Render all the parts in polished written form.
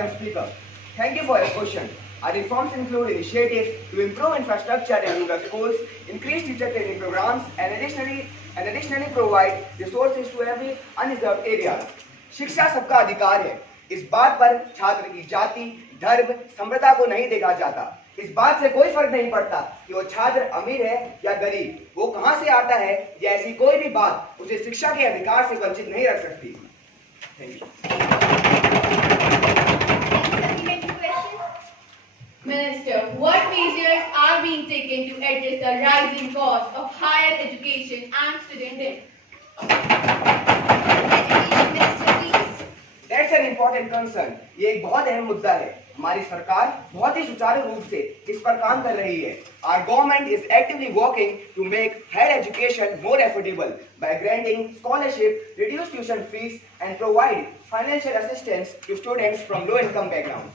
Madam Speaker. Thank you for your question. Our reforms include initiatives to improve infrastructure in rural schools, increase teacher training programs, and additionally provide resources to every unreserved area. शिक्षा सबका अधिकार है. इस बात पर छात्र की जाति, धर्म, संप्रदाय को नहीं देखा जाता. इस बात से कोई फर्क नहीं पड़ता कि वो छात्र अमीर है या गरीब, वो कहां से आता है या ऐसी कोई भी बात उसे शिक्षा के अधिकार से वंचित नहीं रख सकती. Thank you. Minister, what measures are being taken to address the rising cost of higher education and student debt? Education Minister, please. That's an important concern. ये एक बहुत अहम मुद्दा है. हमारी सरकार बहुत ही सुचारू रूप से इस पर काम कर रही है. Our government is actively working to make higher education more affordable by granting scholarship, reduce tuition fees, and provide financial assistance to students from low-income backgrounds.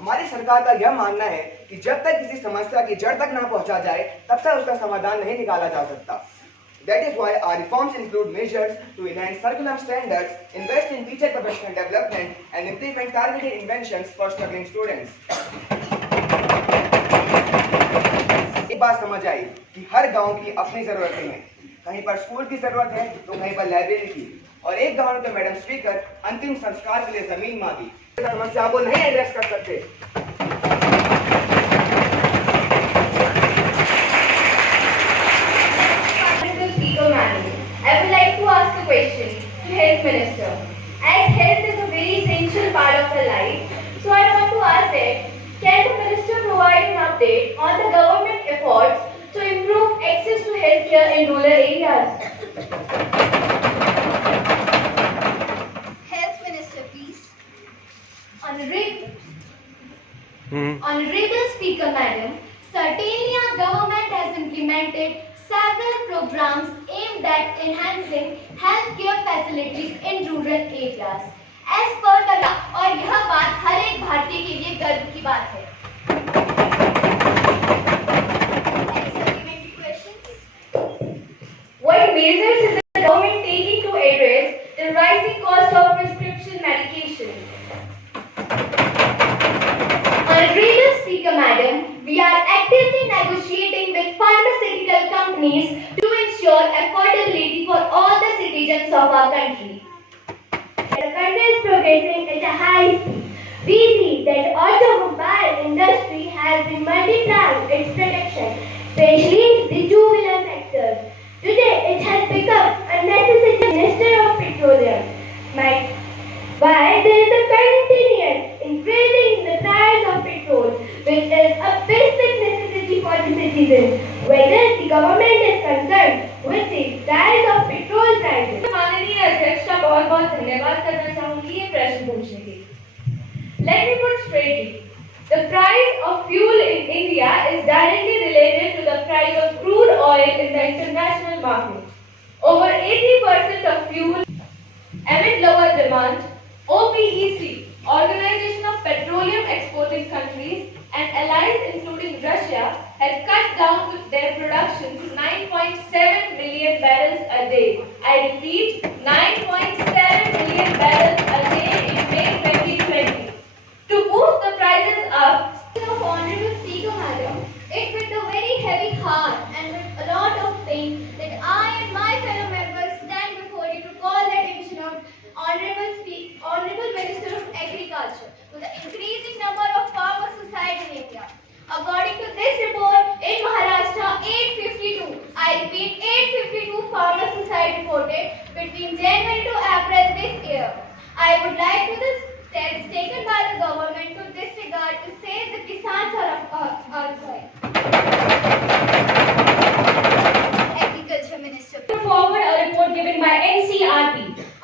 हमारी सरकार का यह मानना है कि जब तक किसी समस्या की जड़ तक न पहुंचा जाए, तब तक उसका समाधान नहीं निकाला जा सकता. That is why our reforms include measures to enhance curriculum standards, invest in teacher professional development, and implement targeted interventions for struggling students. एक बात समझ आई कि हर गांव की अपनी जरूरतें हैं. कहीं पर स्कूल की जरूरत है तो कहीं पर लाइब्रेरी की, और एक गांव में तो मैडम स्पीकर अंतिम संस्कार के लिए जमीन मांगी. समस्या को नहीं एड्रेस कर सकते. I would like to ask a question to Health Minister. As health is a very essential part of the life, so I want to ask that, can the Minister provide an update on the government efforts to improve access to healthcare in rural areas? Health Minister, please. Honorable Speaker, Madam, certainly our government has implemented several programs aimed at enhancing healthcare facilities in rural areas. As per the और यह बात हर एक भारतीय के लिए गर्व की बात है. Any supplementary questions? What measures is the government taking to address the rising cost of prescription medication? Honorable Speaker, Madam, we are actively negotiating with pharmaceutical companies to ensure affordability for all the citizens of our country. The country is progressing at a high speed. We see that the automobile industry has been multiplying its production, especially the two-wheeler sector. Today, it has become a necessity. Minister of Petroleum, why there is a continuous increasing in the price of petrol, which is a basic necessity for the citizens. Whether the government is concerned with the rise of petrol prices. माननीय अध्यक्ष का बहुत-बहुत धन्यवाद करना चाहूँगी ये प्रश्न पूछने के लिए. Let me put straightly. The price of fuel in India is directly related to the price of crude oil in the international market. Over 80% of fuel amid lower demand. OPEC, Organization of Petroleum Exporting Countries, and allies including Russia had cut down their production to 9.7 million barrels a day. I repeat, 9.7 million barrels a day in May 2020. To boost the prices up, Honorable Speaker, Madam, it's with a very heavy heart and with a lot of pain that I and my fellow members stand before you to call the attention of Honorable Minister of Agriculture to the increasing number of farmer suicides in India. According to this report, in Maharashtra, 852, I repeat, 852 farmer suicide reported between January to April this year. I would like to the steps taken by the government to this regard to save the Kisans on soil. Agriculture Minister. Forward a report given by NCRP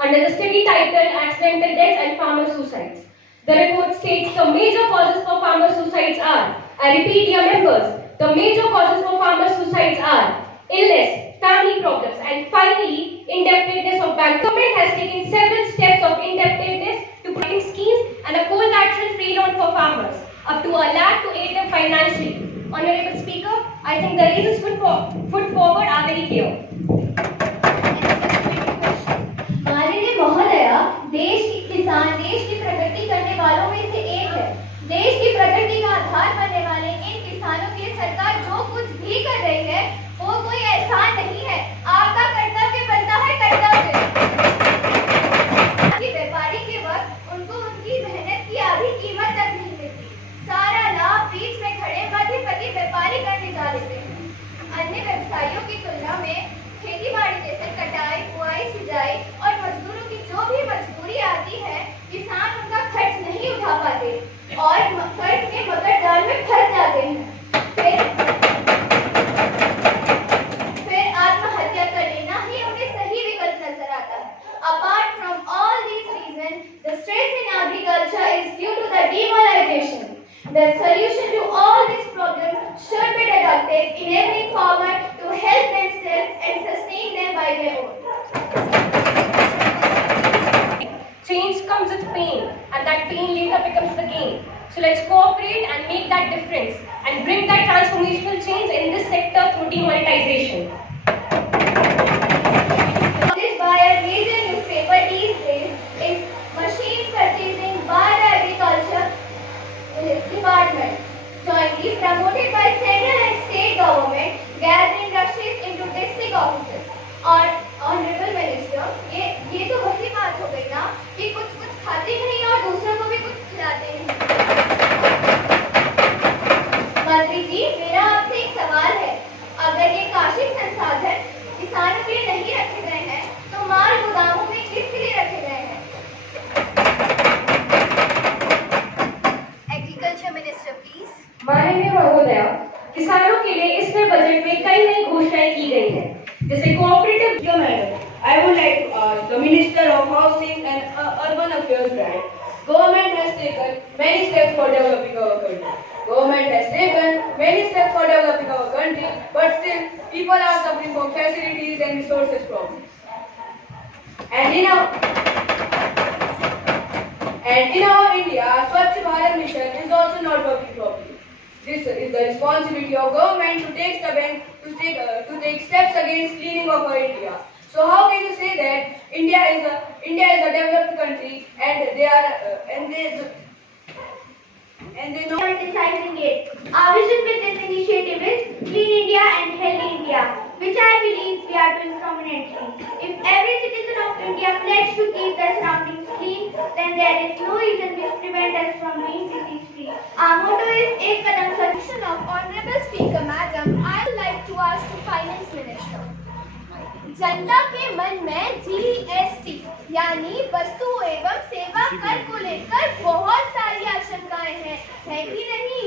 under the study title Accidental Deaths and Farmer Suicides. The report states the major causes for farmer suicides are, I repeat dear members, the major causes for farmer suicides are illness, family problems, and finally indebtedness of bank. The government has taken several steps of indebtedness to creating schemes and a collateral free loan for farmers up to a lakh to aid them financially. Honorable Speaker, I think the reasons put forward are very clear. माननीय महोदया, देश के किसान, देश के और कर्ज के मकर जाल में फंस जाते हैं। फिर आत्महत्या कर लेना ही उन्हें सही विकल्प नजर आता है। Apart from all these reasons, the stress in agriculture is due to the demonetization. The solution to all these problems should be adopted, enabling farmers to help themselves and sustain them by their own. Change comes with pain, and that pain later becomes the gain. So let's cooperate and make that difference and bring that transformational change in this sector through demonetization. This by a major newspaper these days is machine purchasing by the agriculture department, jointly promoted by central and state government, gathering rushes into district offices. और honourable minister, ये तो वही बात हो गई ना कि कुछ खाते नहीं और दूसरों को भी कुछ खिलाते हैं। मंत्री जी, मेरा आपसे एक सवाल है। अगर ये कार्षिक संसाधन किसानों के लिए नहीं रखे गए हैं, तो माल गोदामों में किसके लिए रखे गए हैं? Agriculture minister please. माननीय महोदय, किसानों के लिए इसमें बजट में कई नई घोषणाएं की गई हैं, जैसे cooperative. Madam, I would like to ask the Minister of Housing and Urban Affairs that government has taken many steps for developing our country. Government has taken many steps for developing our country, but still people are suffering from facilities and resources problems. And in our India, Swachh Bharat mission is also not working properly. This is the responsibility of government to take steps against cleaning of our India. So how can you say that India is a developed country and they know? Criticizing it. Our vision with this initiative is Clean India and Healthy India, which I believe we are doing prominently. If every citizen of India pledges to keep the surroundings clean, then there is no reason which prevent us from being disease free. Our motto is Ek Kadam Solution of Honorable Speaker Madam. I would like to ask the Finance Minister. जनता के मन में GST यानी वस्तु एवं सेवा कर को लेकर बहुत सारी आशंकाएं हैं, है कि नहीं?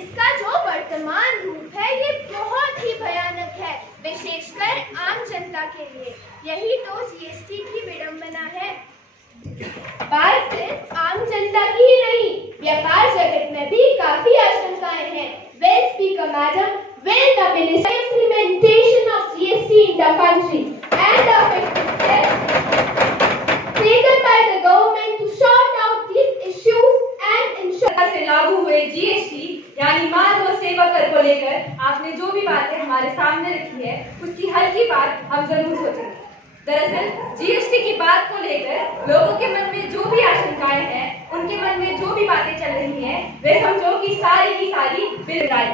इसका जो वर्तमान रूप है ये बहुत ही भयानक है, विशेषकर आम जनता के लिए। यही तो जीएसटी की विडंबना है। बात सिर्फ आम जनता की ही नहीं, व्यापार जगत में भी काफी आशंकाएं हैं। Well, Speaker Madam, will the Minister implementation of GST in the country and the effective steps taken by the government to sort out these issues and ensure से लागू हुए जीएसटी यानी माल व सेवा कर को लेकर आपने जो भी बातें हमारे सामने रखी है, उसकी हल की बात हम जरूर सोचेंगे। दरअसल जीएसटी की बात को लेकर लोगों के मन में जो भी आशंकाएं हैं, उनके मन में जो भी बातें चल रही हैं, वे समझो कि सारी की सारी बेराज।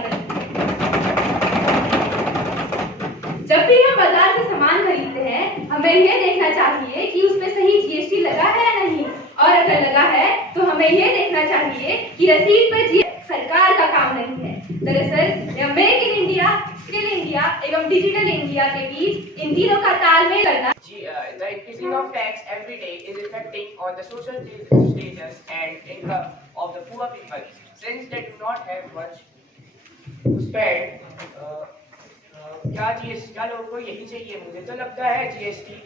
जब भी हम बाजार से सामान खरीदते हैं, हमें यह देखना चाहिए कि उसमें सही जीएसटी लगा है या नहीं, और अगर लगा है तो हमें यह देखना चाहिए कि रसीद पर जीएसटी सरकार का काम नहीं है। दरअसल make in India, skill India एवं डिजिटल इंडिया के बीच इन तीनों का तालमेल करना। The increasing of tax every day is affecting on the social status and income of the poor people, since they do not have much to spend. क्या लोगों को यही चाहिए? मुझे तो लगता है जीएसटी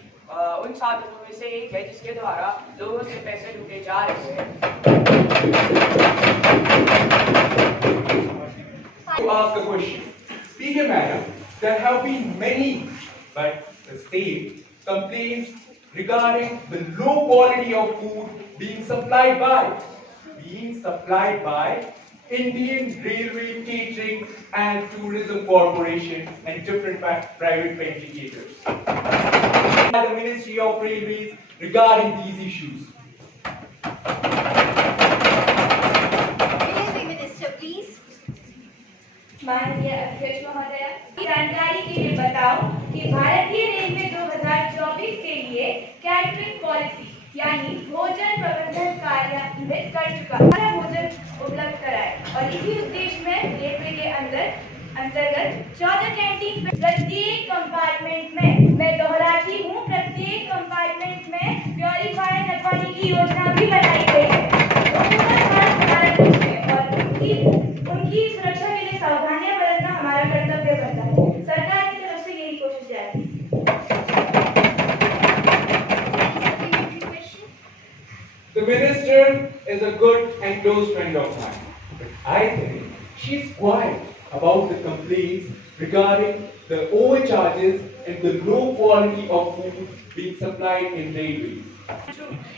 उन साधनों में से एक है जिसके द्वारा लोगों से पैसे लूटे जा रहे हैं। To ask a question. Speaker Madam, there have been many but state complaints regarding the low quality of food being supplied by Indian Railway Catering and Tourism Corporation and different private vendors. The Ministry of Railways regarding these issues. Minister, please. माननीय अध्यक्ष महोदय, जानकारी के लिए बताओ कि भारतीय railway 2024 के लिए कैटरिंग पॉलिसी यानी भोजन प्रबंधन कार्यान्वित कर चुका है, भोजन उपलब्ध कराए, और इसी उद्देश्य में रेलवे के अंतर्गत 14 कैंटीन प्रत्येक कंपार्टमेंट में, मैं दोहराती हूँ, प्रत्येक कंपार्टमेंट में प्योरीफायर लगवाने की योजना भी बनाई गई है। is a good and close friend of mine. But I think she's quiet about the complaints regarding the overcharges and the low quality of food being supplied in railways.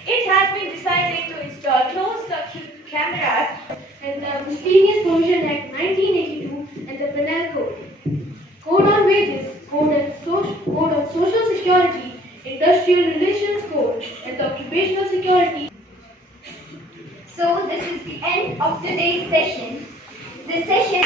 It has been decided to install closed circuit cameras and the Miscellaneous Provision Act 1982 and the Penal Code. Code on Wages, Code on Social Security, Industrial Relations Code, and the Occupational Security. So this is the end of today's session. This session